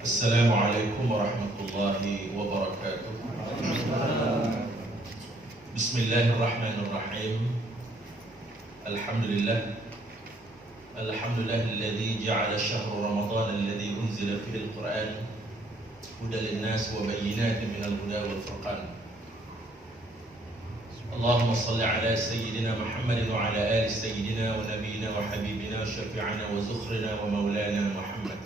Assalamualaikum warahmatullahi wabarakatuh. Bismillahirrahmanirrahim. Alhamdulillah alladzi ja'ala syahra ramadhan alladzi unzila fihi al-Qur'an hudan lin-nas wa bayyinatin minal huda wal furqan. Allahumma salli ala sayyidina Muhammadin wa ala ali sayyidina wa nabiyyina wa habibina syafi'ina wa zukhrina wa maulana Muhammad.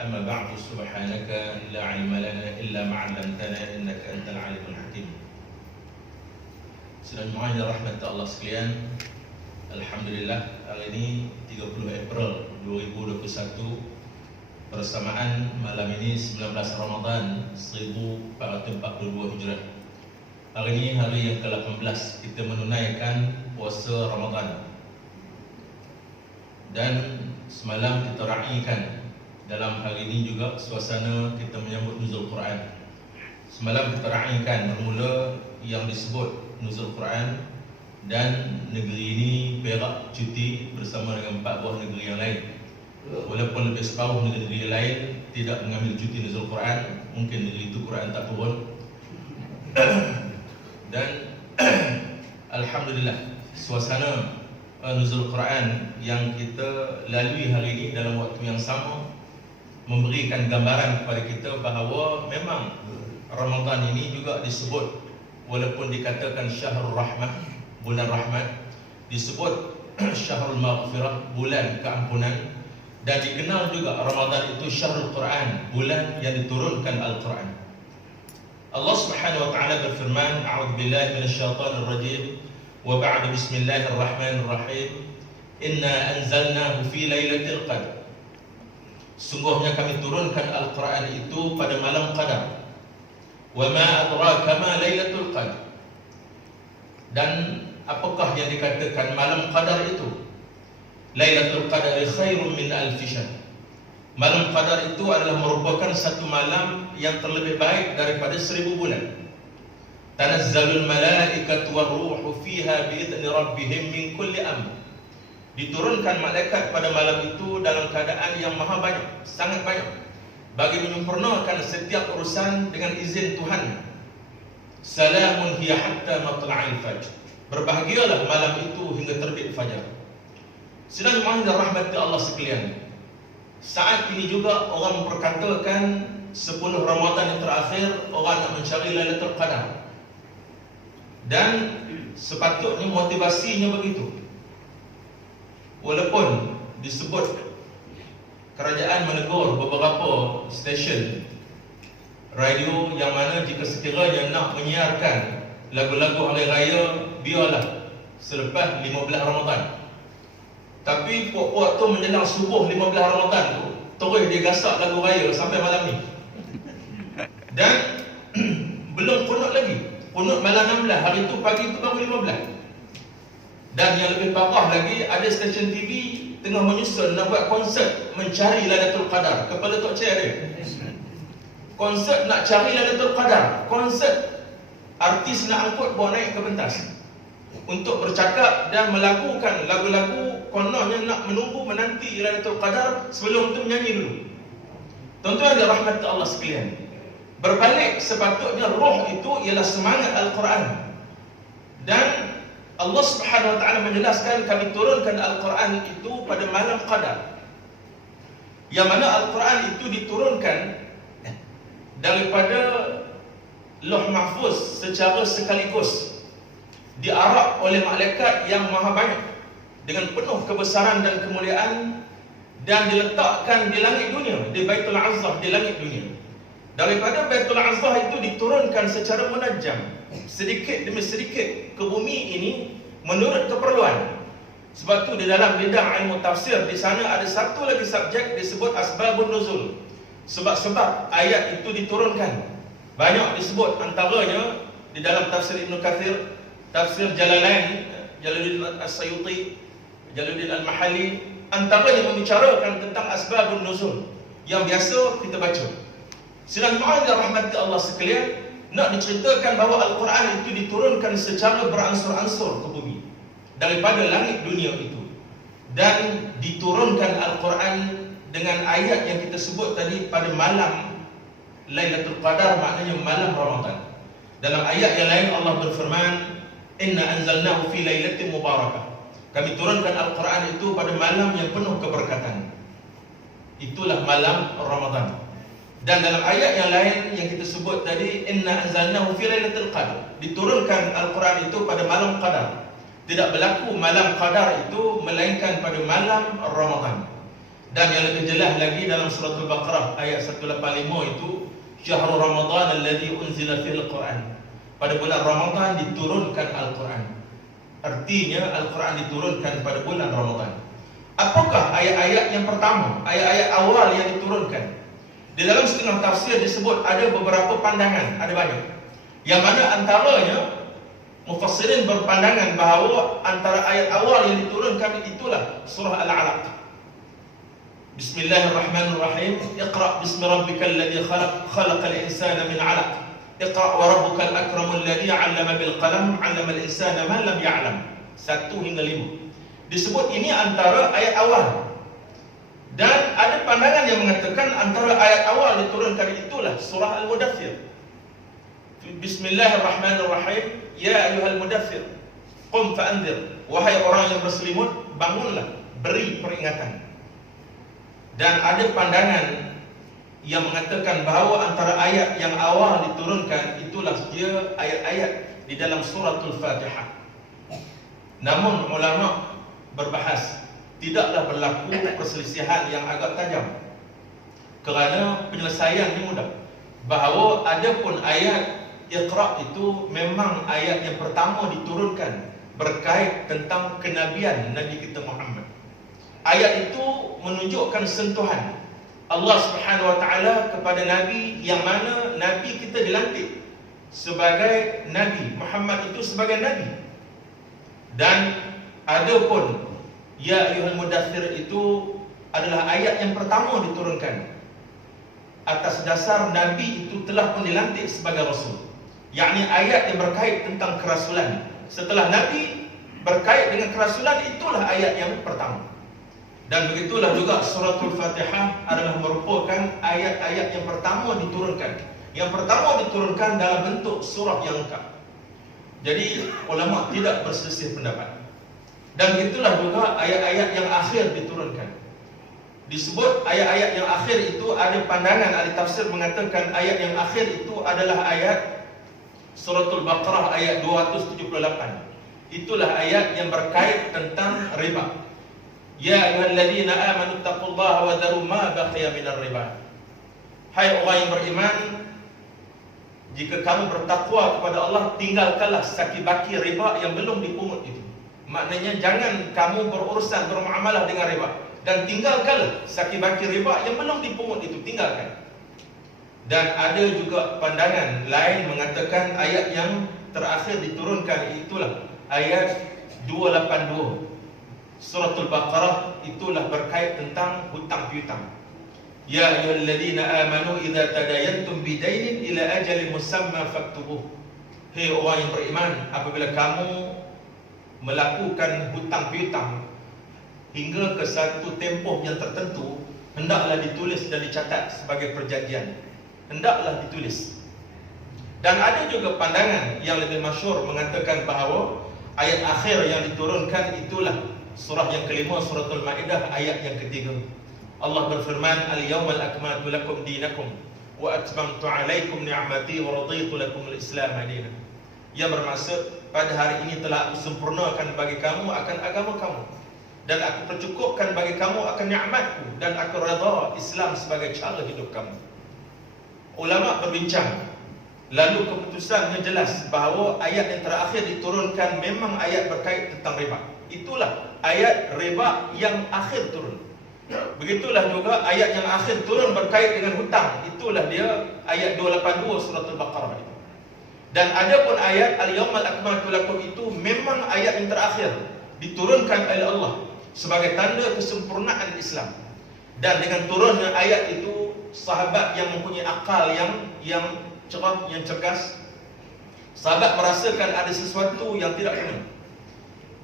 Amma ba'du, subhanaka la ilma lana illa ma 'allamtana innaka antal alimul hakim. Sedang mohon rahmat Allah sekalian. Alhamdulillah, hari ini 30 April 2021 bersamaan malam ini 19 Ramadan 1442 Hijrah. Hari ini hari yang ke-18 kita menunaikan puasa Ramadan. Dan semalam kita raikan dalam hari ini juga suasana kita menyambut nuzul Quran. Semalam kita raikan bermula yang disebut nuzul Quran, dan negeri ini Perak cuti bersama dengan 4 buah negeri yang lain. Walaupun lebih separuh negeri lain tidak mengambil cuti nuzul Quran, mungkin negeri itu Quran tak turun. Dan Alhamdulillah, suasana nuzul Quran yang kita lalui hari ini dalam waktu yang sama memberikan gambaran kepada kita bahawa memang Ramadan ini juga disebut, walaupun dikatakan syahrul rahmah, bulan rahmat, disebut syahrul maghfirah, bulan keampunan, dan dikenal juga Ramadan itu syahrul Quran, bulan yang diturunkan Al-Quran. Allah Subhanahu wa taala berfirman, a'udzu billahi minasyaitonir rajim, wa ba'du bismillahirrahmanirrahim, inna anzalnahu fi lailatul qadr. Sungguhnya kami turunkan Al-Quran itu pada malam Qadar. Wa ma adraka ma lailatul qadr. Dan apakah yang dikatakan malam Qadar itu? Lailatul Qadri khairun min alf syahr. Malam Qadar itu adalah merupakan satu malam yang terlebih baik daripada 1000 bulan. Tanazzalul malaikatu war-ruhu fiha bi'idzni rabbihim min kulli amr. Diturunkan malaikat pada malam itu dalam keadaan yang maha banyak, sangat banyak, bagi menyempurnakan setiap urusan dengan izin Tuhan. Salamun hiya hatta matla'il fajr. Berbahagialah malam itu hingga terbit fajar. Sedang mohon rahmat Allah sekalian, saat ini juga orang memperkatakan 10 Ramadan yang terakhir orang nak mencari Lailatul Qadar. Dan sepatutnya motivasinya begitu. Walaupun disebut kerajaan menegur beberapa stesen radio yang mana jika sekiranya nak menyiarkan lagu-lagu hari raya, biarlah selepas 15 Ramadan. Tapi puak-puak tu menjelang subuh 15 Ramadan tu terus dia gasak lagu raya sampai malam ni. Dan belum kunut lagi. Kunut malam 16, hari tu pagi tu baru 15. Dan yang lebih parah lagi, ada stesen TV tengah menyusun nak buat konsert mencari Lailatul Qadar. Kepala Tok Chair dia, konsert nak cari Lailatul Qadar. Konsert artis nak angkut bawa naik ke pentas untuk bercakap dan melakukan lagu-lagu kononnya nak menunggu menanti Lailatul Qadar, sebelum tu menyanyi dulu. Tuan-tuan dan rahmat Allah sekalian, berbalik sepatutnya roh itu ialah semangat Al-Quran. Dan Allah Subhanahu wa taala menjelaskan kami turunkan Al-Quran itu pada malam Qadar. Yang mana Al-Quran itu diturunkan daripada Lauh Mahfuz secara sekaligus, diarak oleh malaikat yang maha banyak dengan penuh kebesaran dan kemuliaan, dan diletakkan di langit dunia, di Baitul Azzah, di langit dunia. Daripada Baitul Azzah itu diturunkan secara menajam, sedikit demi sedikit ke bumi ini menurut keperluan. Sebab tu di dalam bidang ilmu tafsir, di sana ada satu lagi subjek disebut asbabun nuzul, sebab-sebab ayat itu diturunkan. Banyak disebut, antaranya di dalam tafsir Ibn Kathir, tafsir Jalalain, Jalaluddin As-Sayuti, Jalaluddin Al-Mahalli, antaranya membicarakan tentang asbabun nuzul yang biasa kita baca. Sedang mohon rahmat Allah sekalian, nak diceritakan bahawa Al-Quran itu diturunkan secara beransur-ansur ke bumi daripada langit dunia itu. Dan diturunkan Al-Quran dengan ayat yang kita sebut tadi pada malam Lailatul Qadar, maknanya malam Ramadan. Dalam ayat yang lain Allah berfirman, Inna anzalnahu fi lailatin mubarakah. Kami turunkan Al-Quran itu pada malam yang penuh keberkatan. Itulah malam Ramadan. Dan dalam ayat yang lain yang kita sebut tadi, Inna anzalnahu fi lailatul qadar. Diturunkan Al-Quran itu pada malam Qadar. Tidak berlaku malam Qadar itu melainkan pada malam Ramadan. Dan yang lebih jelas lagi dalam surah Al-Baqarah ayat 185 itu, Syahrul Ramadan alladzi unzila fil Quran. Pada bulan Ramadan diturunkan Al-Quran. Artinya Al-Quran diturunkan pada bulan Ramadan. Apakah ayat-ayat yang pertama, ayat-ayat awal yang diturunkan? Di dalam setengah tafsir disebut ada beberapa pandangan, ada banyak. Yang mana antaranya mufassirin berpandangan bahawa antara ayat awal yang diturunkan itulah surah Al-Alaq. Bismillahirrahmanirrahim. Iqra' bismi rabbikal ladzi khalaq, khalaqal insana min 'alaq. Iqra' wa rabbukal akramul ladzi 'allama bil qalam, 'allamal insana ma lam ya'lam. 1 hingga 5. Disebut ini antara ayat awal. Dan ada pandangan yang mengatakan antara ayat awal diturunkan itulah surah Al-Mudaththir. Bismillahirrahmanirrahim. Ya ayyuhal mudaththir, qum fa'anzir. Wahai orang yang berselimut, bangunlah, beri peringatan. Dan ada pandangan yang mengatakan bahawa antara ayat yang awal diturunkan itulah dia ayat-ayat di dalam suratul Fatihah. Namun ulama berbahas, tidaklah berlaku perselisihan yang agak tajam, kerana penyelesaian ini mudah. Bahawa ada pun ayat Iqra' itu memang ayat yang pertama diturunkan berkait tentang kenabian Nabi kita Muhammad. Ayat itu menunjukkan sentuhan Allah Subhanahu Wa Taala kepada Nabi, yang mana Nabi kita dilantik sebagai Nabi, Muhammad itu sebagai Nabi. Dan ada pun Ya ayyuhal mudaththir itu adalah ayat yang pertama diturunkan atas dasar Nabi itu telah pun dilantik sebagai Rasul. Yakni ayat yang berkait tentang kerasulan. Setelah Nabi berkait dengan kerasulan, itulah ayat yang pertama. Dan begitulah juga suratul Fatihah adalah merupakan ayat-ayat yang pertama diturunkan. Yang pertama diturunkan dalam bentuk surah yang lengkap. Jadi ulama tidak berselisih pendapat. Dan begitulah juga ayat-ayat yang akhir diturunkan. Disebut ayat-ayat yang akhir itu ada pandangan ahli tafsir mengatakan ayat yang akhir itu adalah ayat Suratul Baqarah ayat 278. Itulah ayat yang berkait tentang riba. Ya ayyuhalladzina amanu taqullaha wa dharu ma baqiya minar riba. Hai orang yang beriman, jika kamu bertakwa kepada Allah, tinggalkanlah saki-baki riba yang belum dipungut itu. Maknanya jangan kamu berurusan, bermuamalah dengan riba. Dan tinggalkanlah saki-baki riba yang belum dipungut itu, tinggalkan. Dan ada juga pandangan lain mengatakan ayat yang terakhir diturunkan itulah ayat 282 Suratul Baqarah, itulah berkait tentang hutang piutang. Ya ayyuhalladzina amanu idza tadayantum bidainin ila ajalin musamma faktubuh. Hei orang yang beriman, apabila kamu melakukan hutang piutang hingga ke satu tempoh yang tertentu, hendaklah ditulis dan dicatat sebagai perjanjian. Hendaklah ditulis. Dan ada juga pandangan yang lebih masyhur mengatakan bahawa ayat akhir yang diturunkan itulah surah yang kelima, suratul Maidah ayat yang ketiga. Allah berfirman, Al-yawmal akmaltu lakum dinakum wa atmamtu alaikum ni'mati wa raditu lakum al-Islam dinan. Yang bermaksud, pada hari ini telah aku sempurnakan bagi kamu akan agama kamu, dan aku percukupkan bagi kamu akan nikmatku, dan aku redha Islam sebagai cara hidup kamu. Ulama berbincang, lalu keputusannya jelas bahawa ayat yang terakhir diturunkan memang ayat berkait tentang riba. Itulah ayat riba yang akhir turun. Begitulah juga ayat yang akhir turun berkait dengan hutang. Itulah dia ayat 282 suratul Baqarah itu. Dan ada pun ayat Al-yawmal akmaltu lakum itu memang ayat yang terakhir diturunkan oleh Allah sebagai tanda kesempurnaan Islam. Dan dengan turunnya ayat itu, sahabat yang mempunyai akal yang cerah, yang cergas, sahabat merasakan ada sesuatu yang tidak benar.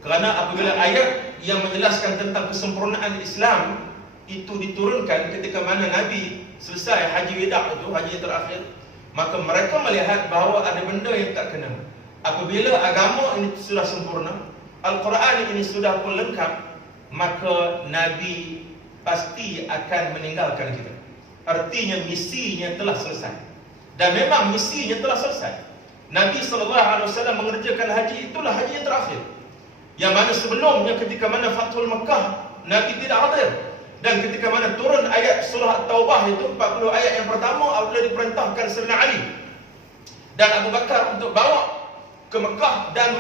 Kerana apabila ayat yang menjelaskan tentang kesempurnaan Islam itu diturunkan ketika mana Nabi selesai haji weda, itu haji terakhir. Maka mereka melihat bahawa ada benda yang tak kena. Apabila agama ini sudah sempurna, Al-Quran ini sudah pun lengkap, maka Nabi pasti akan meninggalkan kita. Artinya misinya telah selesai. Dan memang misinya telah selesai. Nabi SAW mengerjakan haji, itulah haji yang terakhir. Yang mana sebelumnya ketika mana Fathul Makkah, Nabi tidak hadir. Dan ketika mana turun ayat surah At-Taubah itu 40 ayat yang pertama, apabila diperintahkan Sayyidina Ali dan Abu Bakar untuk bawa ke Mekah dan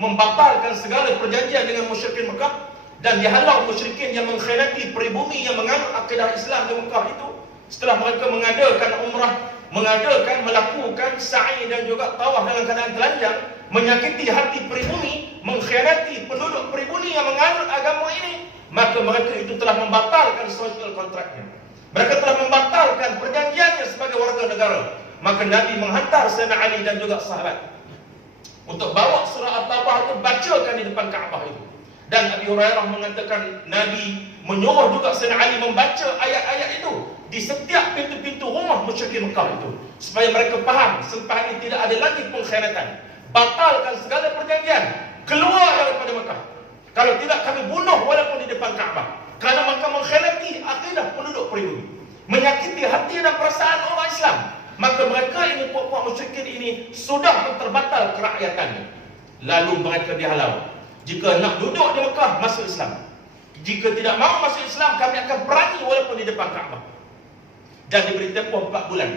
membatalkan segala perjanjian dengan musyrikin Mekah, dan dihalau musyrikin yang mengkhianati pribumi yang menganut akidah Islam di Mekah itu. Setelah mereka mengadakan umrah, melakukan sa'i dan juga tawaf dalam keadaan telanjang, menyakiti hati pribumi, mengkhianati penduduk pribumi yang menganut agama ini, maka mereka itu telah membatalkan social contract-nya. Mereka telah membatalkan perjanjiannya sebagai warga negara. Maka Nabi menghantar Sayyidina Ali dan juga sahabat untuk bawa surah At-Taubah itu, bacakan di depan Kaabah itu. Dan Abi Hurairah mengatakan Nabi menyuruh juga Sayyidina Ali membaca ayat-ayat itu di setiap pintu-pintu rumah musyrikin Mekah itu, supaya mereka faham selepas ini tidak ada lagi pengkhianatan. Batalkan segala perjanjian, keluar daripada Mekah. Kalau tidak, kami bunuh walaupun di depan Kaabah. Kerana mereka mengkhianati akidah penduduk pribumi, menyakiti hati dan perasaan orang Islam. Maka mereka ini, puak-puak musyrikin ini, sudah terbatal kerahyatannya. Lalu mereka dihalau. Jika nak duduk di Mekah, masuk Islam. Jika tidak mahu masuk Islam, kami akan perangi walaupun di depan Kaabah. Dan diberi tempoh 4 bulan.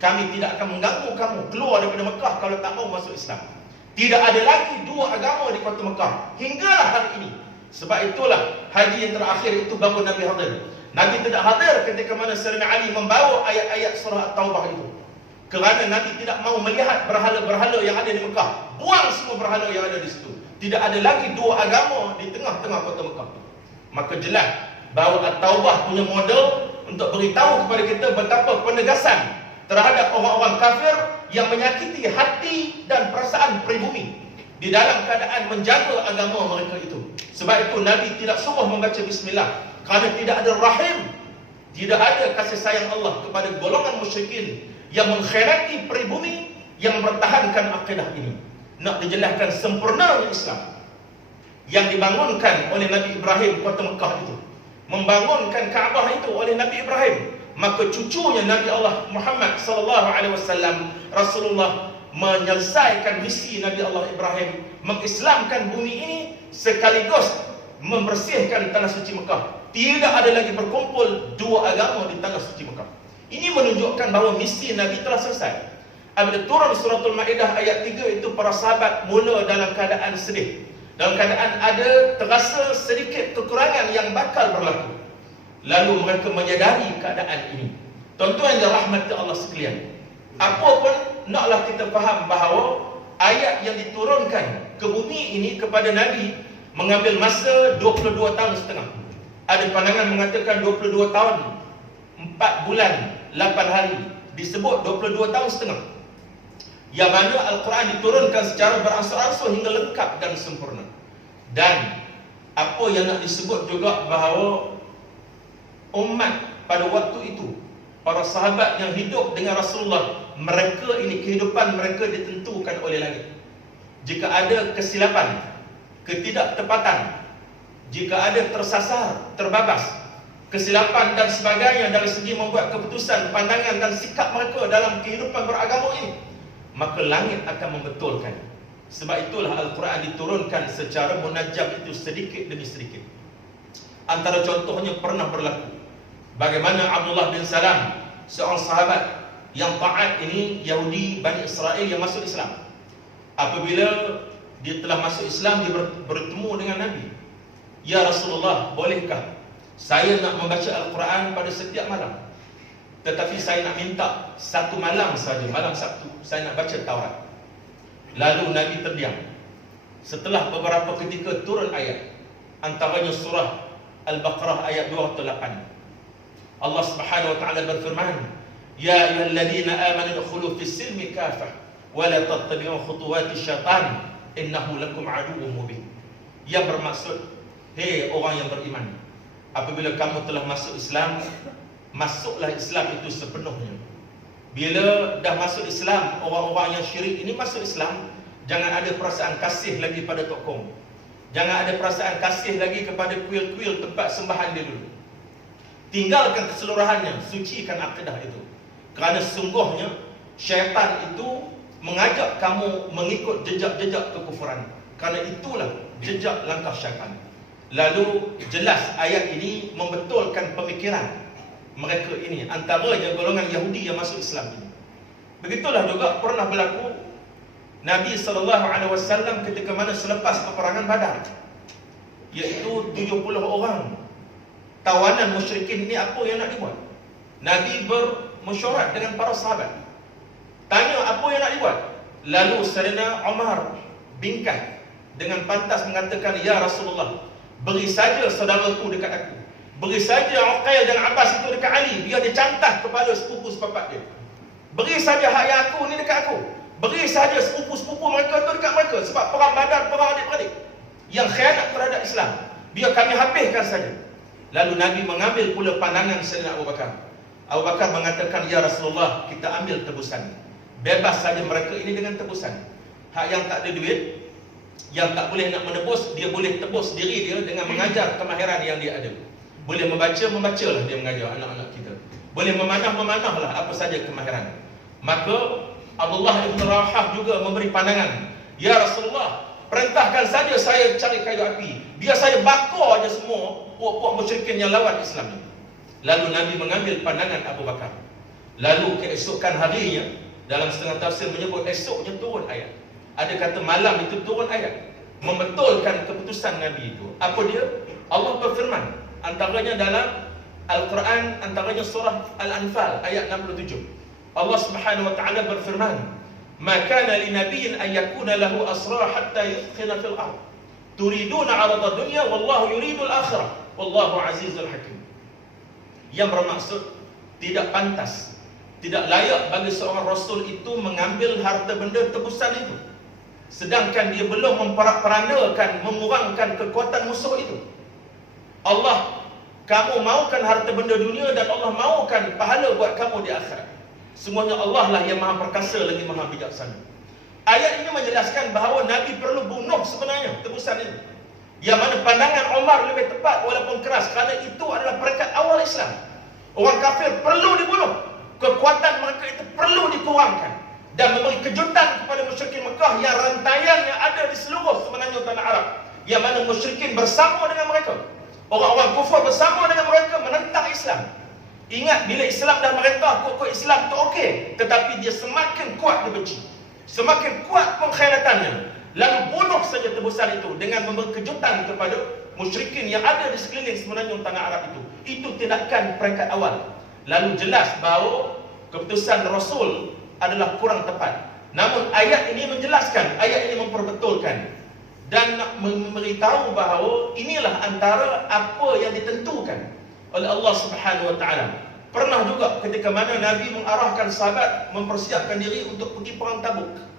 Kami tidak akan mengganggu kamu keluar daripada Mekah kalau tak mahu masuk Islam. Tidak ada lagi dua agama di kota Mekah hinggalah hari ini. Sebab itulah haji yang terakhir itu baru Nabi hadir. Nabi tidak hadir ketika mana Sayyidina Ali membawa ayat-ayat surah At-Taubah itu. Kerana Nabi tidak mahu melihat berhala-berhala yang ada di Mekah. Buang semua berhala yang ada di situ. Tidak ada lagi dua agama di tengah-tengah kota Mekah. Maka jelas bahawa At-Taubah punya model untuk beritahu kepada kita betapa penegasan terhadap orang-orang kafir yang menyakiti hati dan perasaan pribumi di dalam keadaan menjaga agama mereka itu. Sebab itu Nabi tidak suruh membaca bismillah, kerana tidak ada rahim, tidak ada kasih sayang Allah kepada golongan musyrikin yang mengkhianati pribumi yang mempertahankan akidah ini. Nak dijelaskan sempurnanya Islam yang dibangunkan oleh Nabi Ibrahim kota Mekah itu, membangunkan Kaabah itu oleh Nabi Ibrahim. Maka cucunya Nabi Allah Muhammad SAW, Rasulullah, menyelesaikan misi Nabi Allah Ibrahim, mengislamkan bumi ini sekaligus membersihkan tanah suci Mekah. Tidak ada lagi berkumpul dua agama di tanah suci Mekah. Ini menunjukkan bahawa misi Nabi telah selesai. Apabila turun suratul Maidah ayat 3 itu, para sahabat mula dalam keadaan sedih, dalam keadaan ada terasa sedikit kekurangan yang bakal berlaku. Lalu mereka menyadari keadaan ini. Tuan-tuan yang dirahmati Allah sekalian, apa pun naklah kita faham bahawa ayat yang diturunkan ke bumi ini kepada Nabi mengambil masa 22 tahun setengah. Ada pandangan mengatakan 22 tahun 4 bulan 8 hari, disebut 22 tahun setengah. Yang mana Al-Quran diturunkan secara beransur-ansur hingga lengkap dan sempurna. Dan apa yang nak disebut juga bahawa umat pada waktu itu, para sahabat yang hidup dengan Rasulullah, mereka ini kehidupan mereka ditentukan oleh langit. Jika ada kesilapan, ketidaktepatan, jika ada tersasar, terbabas, kesilapan dan sebagainya dari segi membuat keputusan, pandangan dan sikap mereka dalam kehidupan beragama ini, maka langit akan membetulkan. Sebab itulah Al-Quran diturunkan secara munajjam itu sedikit demi sedikit. Antara contohnya pernah berlaku bagaimana Abdullah bin Salam, seorang sahabat yang taat ini, Yahudi Bani Israel yang masuk Islam. Apabila dia telah masuk Islam, dia bertemu dengan Nabi. Ya Rasulullah, bolehkah saya nak membaca Al-Quran pada setiap malam? Tetapi saya nak minta satu malam saja, malam Sabtu, saya nak baca Taurat. Lalu Nabi terdiam. Setelah beberapa ketika turun ayat, antaranya surah Al-Baqarah ayat 28. Allah Subhanahu wa taala berfirman, "Ya ayyuhalladzina amanu udkhulu fis-silmi kafah wa la tattabi'u khutuwati syaitan innahu lakum aduwwun mubin." Yang bermaksud, Hei orang yang beriman, apabila kamu telah masuk Islam, masuklah Islam itu sepenuhnya. Bila dah masuk Islam, orang-orang yang syirik ini masuk Islam, jangan ada perasaan kasih lagi pada tokong. Jangan ada perasaan kasih lagi kepada kuil-kuil tempat sembahan dia dulu. Tinggalkan keseluruhannya, sucikan akidah itu. Kerana sungguhnya syaitan itu mengajak kamu mengikut jejak-jejak kekufuran. Kerana itulah jejak langkah syaitan. Lalu jelas ayat ini membetulkan pemikiran mereka ini, antaranya golongan Yahudi yang masuk Islam ini. Begitulah juga pernah berlaku Nabi SAW ketika mana selepas peperangan Badar, iaitu 70 orang tawanan musyrikin ini, apa yang nak dibuat? Nabi bermesyuarat dengan para sahabat, tanya apa yang nak dibuat. Lalu Sayyidina Umar bingkai dengan pantas mengatakan, ya Rasulullah, beri saja saudaraku dekat aku, beri saja Uqail dan Abbas itu dekat Ali, biar dia cantah kepala sepupu-sepapak dia. Beri saja hak yang aku ni dekat aku, beri saja sepupu-sepupu mereka tu dekat mereka. Sebab perang Badar, perang adik-beradik yang khianat terhadap Islam, biar kami habiskan saja. Lalu Nabi mengambil pula pandangan Sayyidina Abu Bakar. Abu Bakar mengatakan, ya Rasulullah, kita ambil tebusan, bebas saja mereka ini dengan tebusan. Hak yang tak ada duit, yang tak boleh nak menebus, dia boleh tebus diri dia dengan mengajar kemahiran yang dia ada. Boleh membacalah dia mengajar anak-anak kita. Boleh memanah-memanahlah apa saja kemahiran. Maka Abdullah ibn Rawahah juga memberi pandangan, ya Rasulullah, perintahkan saja saya cari kayu api, biar saya bakar aja semua puak-puak musyrikin yang lawan Islam ini. Lalu Nabi mengambil pandangan Abu Bakar. Lalu keesokan harinya, dalam setengah tafsir menyebut esoknya turun ayat. Ada kata malam itu turun ayat membetulkan keputusan Nabi itu. Apa dia? Allah berfirman, antaranya dalam Al-Quran, antaranya surah Al-Anfal ayat 67. Allah Subhanahu wa taala berfirman, "Ma kana li nabiyyin an yakuna lahu asra hatta yudkhina fil ard. Turiduna 'arada dunya wallahu yuridul akhirah. Wallahu azizul hakim." Yang bermaksud tidak pantas, tidak layak bagi seorang rasul itu mengambil harta benda tebusan itu, sedangkan dia belum memperandakan, mengurangkan kekuatan musuh itu. Allah, kamu maukan harta benda dunia dan Allah maukan pahala buat kamu di akhirat. Semuanya Allah lah yang maha perkasa lagi maha bijaksana. Ayat ini menjelaskan bahawa Nabi perlu bunuh sebenarnya tebusan ini. Yang mana pandangan Umar lebih tepat walaupun keras, kerana itu adalah peringkat awal Islam. Orang kafir perlu dibunuh, kekuatan mereka itu perlu dikurangkan, dan memberi kejutan kepada musyrikin Mekah yang rantaiannya ada di seluruh semenanjung tanah Arab, yang mana musyrikin bersama dengan mereka, orang-orang kufur bersama dengan mereka menentang Islam. Ingat, bila Islam dah merentah, kok Islam tu okey, tetapi dia semakin kuat dibenci, semakin kuat pengkhianatannya. Lalu bunuh saja tebusan itu dengan memberi kejutan kepada musyrikin yang ada di sekeliling semenanjung tanah Arab itu. Itu tindakan peringkat awal. Lalu jelas bahawa keputusan Rasul adalah kurang tepat. Namun ayat ini menjelaskan, ayat ini memperbetulkan dan nak memberitahu bahawa inilah antara apa yang ditentukan oleh Allah Subhanahu wa taala. Pernah juga ketika mana Nabi mengarahkan sahabat mempersiapkan diri untuk pergi perang Tabuk.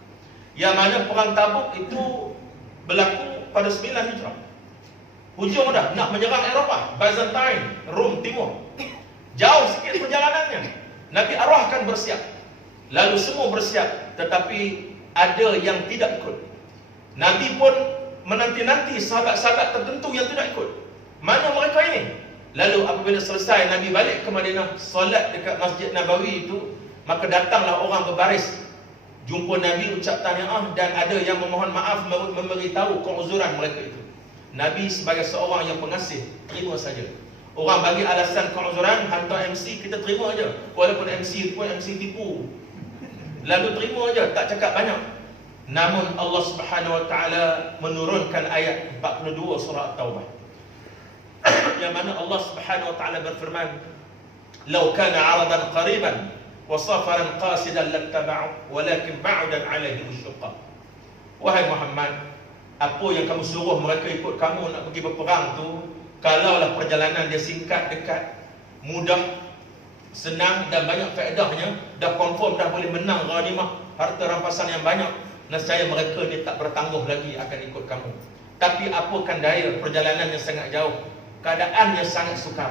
Yang mana perang Tabuk itu berlaku pada 9 Hijrah. Hujung dah nak menyerang Eropah, Byzantine, Rom Timur. Jauh sikit perjalanannya. Nabi arahkan bersiap. Lalu semua bersiap, tetapi ada yang tidak ikut. Nabi pun menanti-nanti sahabat-sahabat tertentu yang tidak ikut. Mana mereka ini? Lalu apabila selesai Nabi balik ke Madinah, solat dekat Masjid Nabawi itu, maka datanglah orang berbaris jumpa Nabi, ucap tahniah, dan ada yang memohon maaf, memberitahu keuzuran mereka itu. Nabi sebagai seorang yang pengasih, terima saja. Orang bagi alasan keuzuran, hantar MC, kita terima aja. Walaupun MC pun MC tipu, lalu terima aja, tak cakap banyak. Namun Allah Subhanahu wa taala menurunkan ayat 42 surah At-Taubah, yang mana Allah Subhanahu wa taala berfirman, "Law kana 'aradan qariban wa safaran qasidan lattaba'u walakin ba'udan 'alaihim asy-syaqqa." Wahai Muhammad, apa yang kamu suruh mereka ikut kamu nak pergi berperang tu, kalaulah perjalanan dia singkat, dekat, mudah, senang dan banyak faedahnya, dah confirm dah boleh menang ghanimah, harta rampasan yang banyak, nescaya mereka ni tak bertangguh lagi akan ikut kamu. Tapi apakan daya, perjalanannya sangat jauh, keadaannya sangat sukar.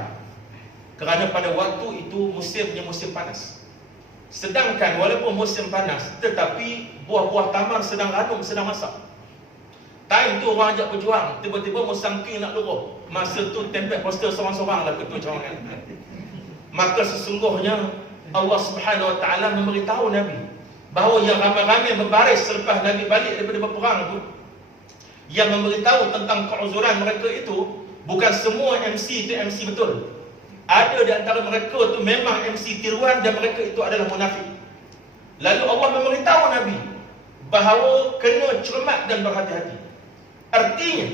Kerana pada waktu itu musimnya musim panas. Sedangkan walaupun musim panas, tetapi buah-buah tamar sedang ranum, sedang masak. Time tu orang ajak berjuang, tiba-tiba musangking nak luruh. Masa tu tempel poster seorang-seorang lah ketua cawangan. Maka sesungguhnya Allah Subhanahu Wa Taala memberitahu Nabi bahawa yang ramai-ramai berbaris selepas Nabi balik daripada berperang tu, yang memberitahu tentang keuzuran mereka itu bukan semua MC itu MC betul. Ada di antara mereka tu memang MC tiruan dan mereka itu adalah munafik. Lalu Allah memberitahu Nabi bahawa kena cermat dan berhati-hati. Artinya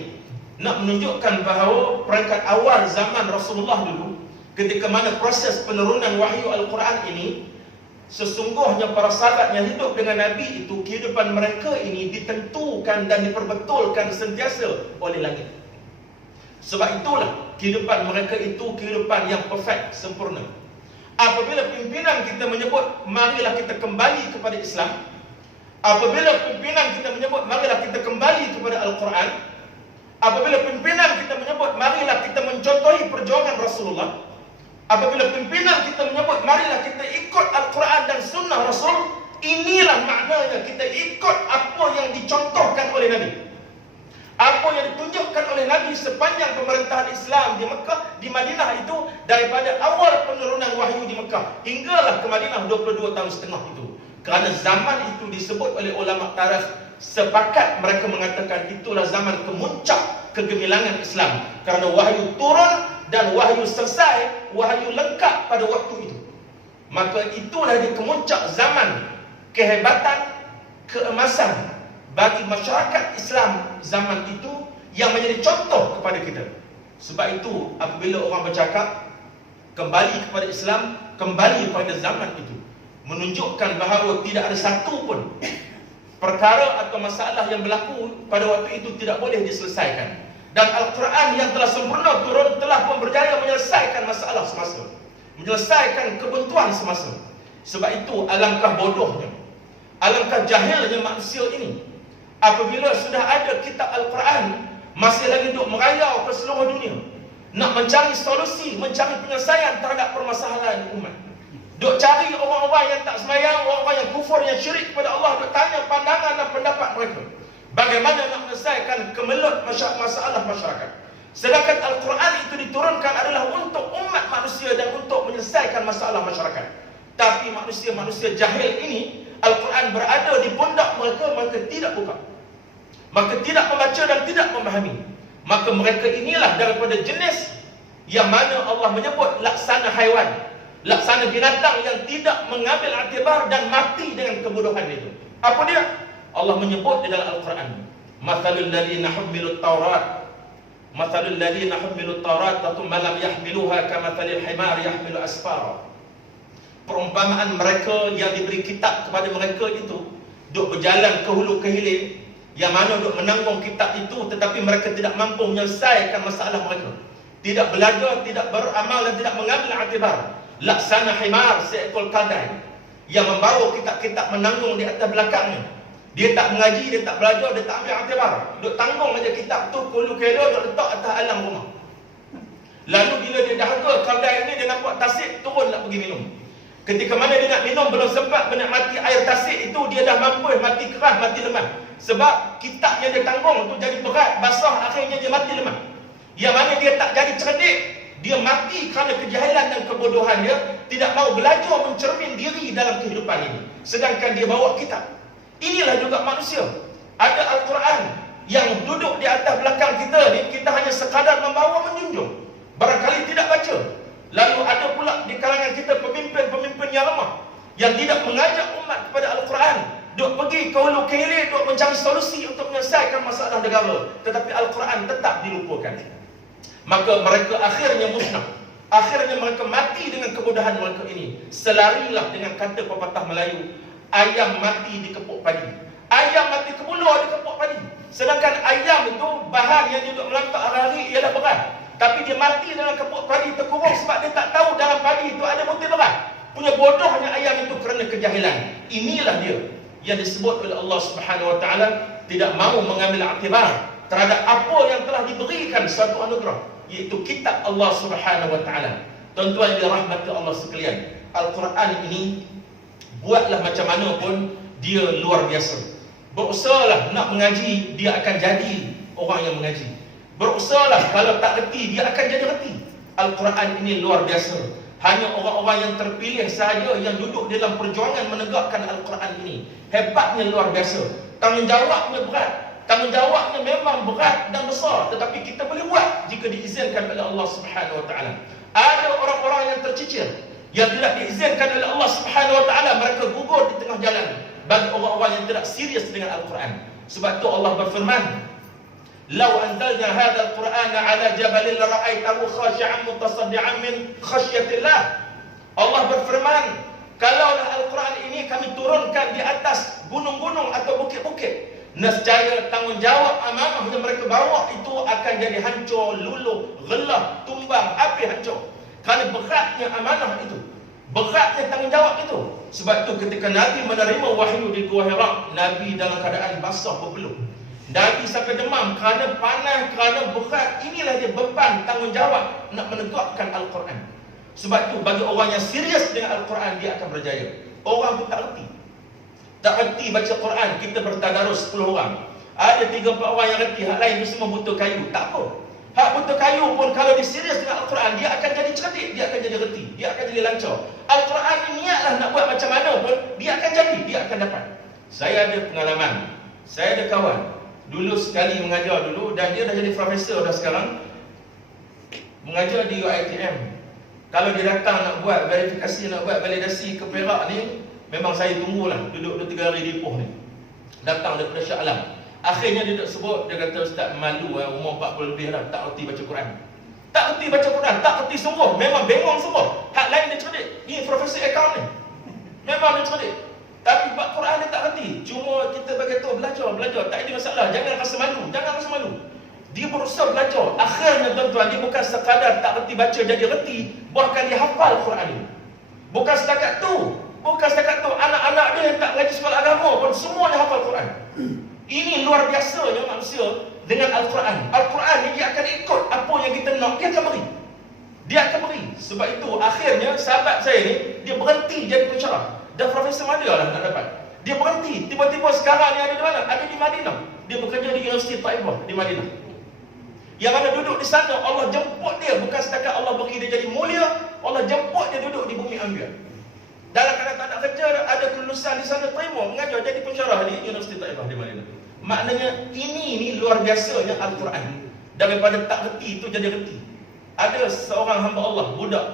nak menunjukkan bahawa peringkat awal zaman Rasulullah dulu, ketika mana proses penurunan wahyu Al-Quran ini, sesungguhnya para sahabat yang hidup dengan Nabi itu, kehidupan mereka ini ditentukan dan diperbetulkan sentiasa oleh langit. Sebab itulah kehidupan mereka itu kehidupan yang perfect, sempurna. Apabila pimpinan kita menyebut marilah kita kembali kepada Islam, apabila pimpinan kita menyebut marilah kita kembali kepada Al-Quran, apabila pimpinan kita menyebut marilah kita mencontohi perjuangan Rasulullah, apabila pimpinan kita menyebut marilah kita ikut Al-Quran dan Sunnah Rasul, inilah maknanya kita ikut apa yang dicontohkan oleh Nabi, apa yang ditunjukkan oleh Nabi sepanjang pemerintahan Islam di Mekah, di Madinah itu, daripada awal penurunan wahyu di Mekah hinggalah ke Madinah 22 tahun setengah itu. Kerana zaman itu disebut oleh ulama tarikh, sepakat mereka mengatakan itulah zaman kemuncak kegemilangan Islam. Kerana wahyu turun dan wahyu selesai, wahyu lengkap pada waktu itu. Maka itulah di kemuncak zaman kehebatan, keemasan bagi masyarakat Islam zaman itu yang menjadi contoh kepada kita. Sebab itu apabila orang bercakap kembali kepada Islam, kembali kepada zaman itu, menunjukkan bahawa tidak ada satu pun perkara atau masalah yang berlaku pada waktu itu tidak boleh diselesaikan. Dan Al-Quran yang telah sempurna turun telah pun berjaya menyelesaikan masalah semasa, menyelesaikan kebuntuan semasa. Sebab itu alangkah bodohnya, alangkah jahilnya manusia ini apabila sudah ada kitab Al-Quran masih lagi duk merayau ke seluruh dunia nak mencari solusi, mencari penyelesaian terhadap permasalahan umat. Duk cari orang-orang yang tak semayang, orang-orang yang kufur, yang syirik kepada Allah, duk tanya pandangan dan pendapat mereka bagaimana nak menyelesaikan kemelut masalah masyarakat. Sedangkan Al-Quran itu diturunkan adalah untuk umat manusia dan untuk menyelesaikan masalah masyarakat. Tapi manusia-manusia jahil ini, Al-Quran berada di pundak mereka, mereka tidak buka, maka tidak membaca dan tidak memahami. Maka mereka inilah daripada jenis yang mana Allah menyebut laksana haiwan, laksana binatang yang tidak mengambil iktibar dan mati dengan kebodohan itu. Apa dia? Allah menyebut di dalam Al-Quran, mathalul ladzina humilut taurat, mathalul ladzina humilut taurat thumma lam yahmiluha kamathalil himar yahmilu asfara. Perumpamaan mereka yang diberi kitab kepada mereka itu, duk berjalan ke hulu ke hilir, yang mana duk menanggung kitab itu tetapi mereka tidak mampu menyelesaikan masalah mereka, tidak belajar, tidak beramal dan tidak mengambil iktibar. Laksana himar, seekor kadai yang membawa kitab-kitab menanggung di atas belakangnya. Dia tak mengaji, dia tak belajar, dia tak ambil iktibar, duk tanggung aja kitab tu hulu ke hilir, duk letak atas alang rumah. Lalu bila dia dahaga kadai ini, dia nampak tasik, turun nak pergi minum. Ketika mana dia nak minum, belum sempat menikmati air tasik itu, dia dah mampu mati keras, mati lemah. Sebab kitab yang dia tanggung tu jadi berat, basah, akhirnya dia mati lemah. Yang mana dia tak jadi cerdik, dia mati kerana kejahilan dan kebodohan dia, tidak mahu belajar mencermin diri dalam kehidupan ini. Sedangkan dia bawa kitab. Inilah juga manusia. Ada Al-Quran yang duduk di atas belakang kita ni, kita hanya sekadar membawa menjunjung, barangkali tidak baca. Lalu ada pula di kalangan kita pemimpin-pemimpin yang lemah, yang tidak mengajak umat kepada Al-Quran, duk pergi ke hulu ke hilir, duk mencari solusi untuk menyelesaikan masalah negara, tetapi Al-Quran tetap dilupakan. Maka mereka akhirnya musnah, akhirnya mereka mati dengan kebodohan mereka ini. Selarilah dengan kata pepatah Melayu, ayam mati di kepuk padi. Ayam mati kebuluh di kepuk padi. Sedangkan ayam itu bahan yang dia duduk melantak hari-hari ialah berat, tapi dia mati dalam kepuk padi terkurung sebab dia tak tahu dalam padi itu ada butir berat. Punya bodohnya ayam itu kerana kejahilan. Inilah dia yang disebut oleh Allah Subhanahu Wa Taala tidak mahu mengambil iktibar terhadap apa yang telah diberikan suatu anugerah, iaitu kitab Allah Subhanahu wa taala. Tuan-tuan yang dirahmati Allah sekalian, Al-Quran ini buatlah macam mana pun dia luar biasa. Berusahalah nak mengaji, dia akan jadi orang yang mengaji. Berusahalah kalau tak reti, dia akan jadi reti. Al-Quran ini luar biasa. Hanya orang-orang yang terpilih sahaja yang duduk dalam perjuangan menegakkan Al-Quran ini. Hebatnya luar biasa. Tanggungjawabnya berat. Tanggungjawabnya memang berat dan besar, tetapi kita boleh buat jika diizinkan oleh Allah Subhanahu wa taala. Ada orang-orang yang tercicir, yang tidak diizinkan oleh Allah Subhanahu wa taala, mereka gugur di tengah jalan bagi orang-orang yang tidak serius dengan Al-Quran. Sebab tu Allah berfirman, "Lau anzalna hadzal Qur'ana 'ala jabalin la ra'aitahu khashi'an mutasaddian min khasyatillah." Allah berfirman, kalaulah Al-Quran ini kami turunkan di atas gunung-gunung atau bukit-bukit, nescaya tanggungjawab amanah yang mereka bawa itu akan jadi hancur, luluh, gelah, tumbang, habis hancur. Kerana beratnya amanah itu, beratnya tanggungjawab itu. Sebab itu ketika Nabi menerima wahyu di Gua Hira, Nabi dalam keadaan basah berpeluh. Nabi sampai demam kerana panas, kerana berat. Inilah dia beban tanggungjawab nak menegakkan Al-Quran. Sebab itu bagi orang yang serius dengan Al-Quran, dia akan berjaya. Orang pun tak reti. Tak reti baca Quran, kita bertadarus 10 orang. Ada 3-4 orang yang reti, hak lain tu semua butuh kayu. Tak apa. Hak butuh kayu pun kalau dia serius dengan Al-Quran, dia akan jadi cerdik, dia akan jadi reti, dia akan jadi lancar. Al-Quran ni niatlah nak buat macam mana pun, dia akan jadi, dia akan dapat. Saya ada pengalaman. Saya ada kawan dulu sekali mengajar dulu, dan dia dah jadi profesor dah sekarang, mengajar di UiTM. Kalau dia datang nak buat verifikasi, nak buat validasi ke Perak ni, memang saya tunggulah, duduk 2-3 hari di Ipoh ni. Datang daripada Shah Alam. Akhirnya dia tak sebut, dia kata, "Ustaz, malu umur 40 lebih dah, tak reti baca Quran." Tak reti baca Quran, tak reti sungguh, memang bengong sungguh. Hak lain dia cerdik. Ni profesor akaun ni, memang dia cerdik. Tapi bab Quran dia tak reti. Cuma kita bagi tahu, belajar, tak ada masalah. Jangan rasa malu. Dia berusaha belajar. Akhirnya tuan-tuan, dia bukan sekadar tak reti baca jadi reti, bahkan dia hafal Quran ni. Bukan setakat tu, anak-anak dia yang tak ngaji sekolah agama pun semuanya hafal Quran. Ini luar biasanya manusia dengan Al-Quran. Al-Quran ni dia akan ikut apa yang kita nak, dia akan beri. Sebab itu akhirnya sahabat saya ni, dia berhenti jadi pensyarah. Dah profesor mana lah nak dapat. Dia berhenti. Tiba-tiba sekarang ni ada di mana? Ada di Madinah. Dia bekerja di Universiti Taibah di Madinah. Yang mana duduk di sana, Allah jemput dia. Bukan setakat Allah beri dia jadi mulia, Allah jemput dia duduk di bumi Anbiya. Dalam keadaan tak ada kerja, ada kelulusan di sana, terima mengajar jadi pensyarah di Universiti Taibah di Madinah. Maknanya ini luar biasanya Al-Quran. Daripada tak reti itu jadi reti. Ada seorang hamba Allah, budak,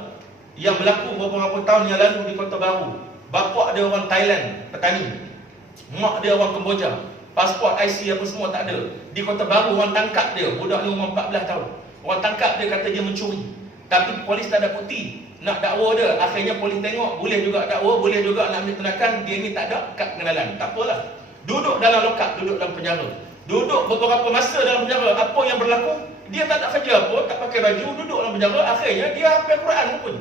yang berlaku beberapa tahun yang lalu di Kota Baru. Bapa dia orang Thailand, petani. Mak dia orang Kemboja. Pasport, IC apa semua tak ada. Di Kota Baru orang tangkap dia. Budak ni umur 14 tahun. Orang tangkap dia, kata dia mencuri. Tapi polis tak ada bukti nak dakwa dia. Akhirnya polis tengok, boleh juga dakwa, boleh juga nak ambil tindakan. Dia ni tak ada kad pengenalan. Tak apalah. Duduk dalam lokap, duduk dalam penjara. Duduk beberapa masa dalam penjara. Apa yang berlaku? Dia tak ada kerja apa, tak pakai baju, duduk dalam penjara. Akhirnya dia hafal Quran pun.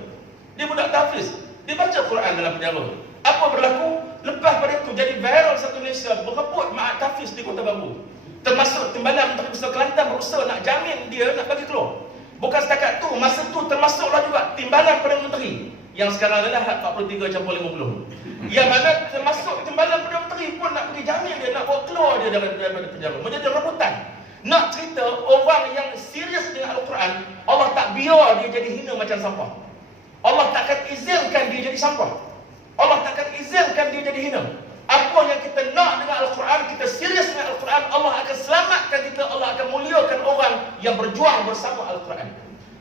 Dia budak tahfiz. Dia baca Quran dalam penjara. Apa berlaku? Lepas pada itu jadi viral satu Malaysia, berebut ma'at tahfiz di Kota Baru. Termasuk Timbalan Menteri Besar Kelantan berusaha nak jamin dia, nak bagi keluar. Bukan setakat tu, masa tu termasuklah juga Timbalan Perdana Menteri yang sekarang adalah 43.50. Yang mana termasuk Timbalan Perdana Menteri pun nak pergi jamin dia, nak bawa keluar dia daripada penjara. Menjadi rebutan. Nak cerita orang yang serius dengan Al-Quran, Allah tak biar dia jadi hina macam sampah. Allah takkan izinkan dia jadi sampah. Allah takkan izinkan dia jadi hina. Apa yang kita nak dengan Al-Quran, kita serius dengan Al-Quran, Allah akan selamatkan kita, Allah akan muliakan orang yang berjuang bersama Al-Quran.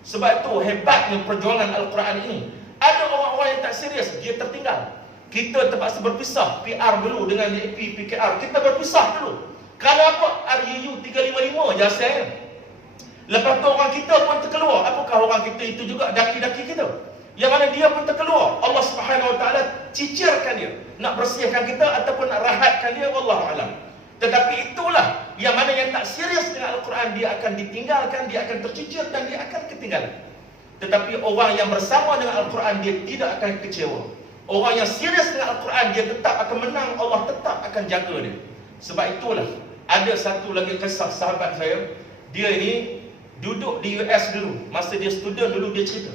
Sebab itu hebatnya perjuangan Al-Quran ini. Ada orang-orang yang tak serius, dia tertinggal. Kita terpaksa berpisah, PR dulu dengan DAP, PKR. Kita berpisah dulu. Kerana apa? RUU 355 je asal. Lepas tu orang kita pun terkeluar. Apakah orang kita itu juga daki-daki kita? Yang mana dia pun terkeluar. Allah Subhanahu Wa Taala cicirkan dia, nak bersihkan kita ataupun nak rahatkan dia, wallahu alam. Tetapi itulah yang mana yang tak serius dengan Al-Quran, dia akan ditinggalkan, dia akan tercicir dan dia akan ketinggalan. Tetapi orang yang bersama dengan Al-Quran, dia tidak akan kecewa. Orang yang serius dengan Al-Quran, dia tetap akan menang, Allah tetap akan jaga dia. Sebab itulah Ada satu lagi kisah sahabat saya. Dia ini duduk di US dulu. Masa dia student dulu, dia cerita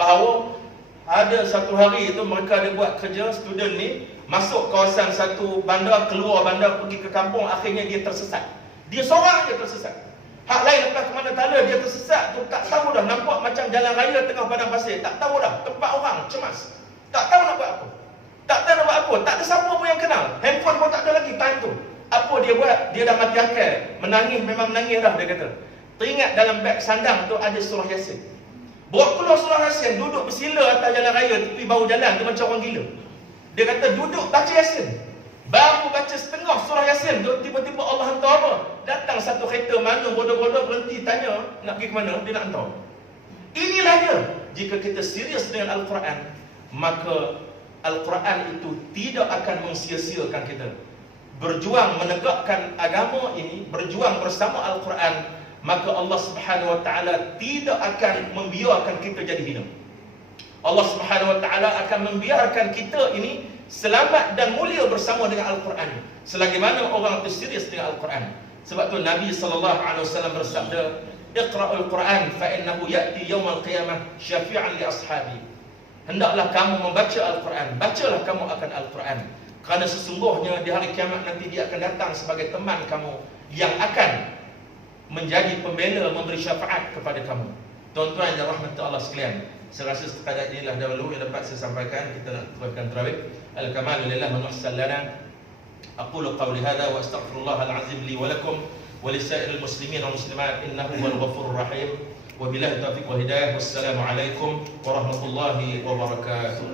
bahawa ada satu hari itu mereka ada buat kerja, student ni masuk kawasan satu bandar, keluar bandar pergi ke kampung, akhirnya dia tersesat. Dia seorang je tersesat. Hak lain lepas ke mana tala dia tersesat tu tak tahu dah, nampak macam jalan raya tengah padang pasir, tak tahu dah, tempat orang cemas. Tak tahu nak buat apa. Tak tahu nak buat apa, tak ada siapa pun yang kenal. Handphone pun tak ada lagi time tu. Apa dia buat? Dia dah mati akal. Menangis, memang menangis dah dia kata. Teringat dalam beg sandang tu ada surah Yasin. Bawa keluar surah Yasin, duduk bersila atas jalan raya, tepi bahu jalan tu macam orang gila. Dia kata duduk baca Yasin. Baru baca setengah surah Yasin tu, tiba-tiba Allah hantar apa? Datang satu kereta mana bodoh-bodoh berhenti tanya nak pergi ke mana, dia nak hantar. Inilah dia. Jika kita serius dengan Al-Quran, maka Al-Quran itu tidak akan mensia-siakan kita. Berjuang menegakkan agama ini, berjuang bersama Al-Quran, maka Allah Subhanahu Wa Taala tidak akan membiarkan kita jadi hina. Allah Subhanahu Wa Taala akan membiarkan kita ini selamat dan mulia bersama dengan Al-Quran, selagi mana orang itu serius dengan Al-Quran. Sebab tu Nabi SAW bersabda, "Iqra'ul Quran fa innahu ya'ti yawmal qiyamah syafi'an li ashabi." Hendaklah kamu membaca Al-Quran, bacalah kamu akan Al-Quran, kerana sesungguhnya di hari kiamat nanti dia akan datang sebagai teman kamu yang akan menjadi pembela, memberi syafaat kepada kamu. Tuan-tuan dan rahmat Allah sekalian, saya rasa sekadar inilah dahulu yang dapat saya sampaikan. Kita nak teruskan tarawih. Al-kamalu lillah wa nuhsan lana. Aqulu qawli hadha wa astaghfirullah al-azim li wa lakum wa lisairil muslimin wal muslimat innahu huwal ghafurur rahim. Wabillahi taufiq wa hidayah. Wassalamu alaikum warahmatullahi wabarakatuh.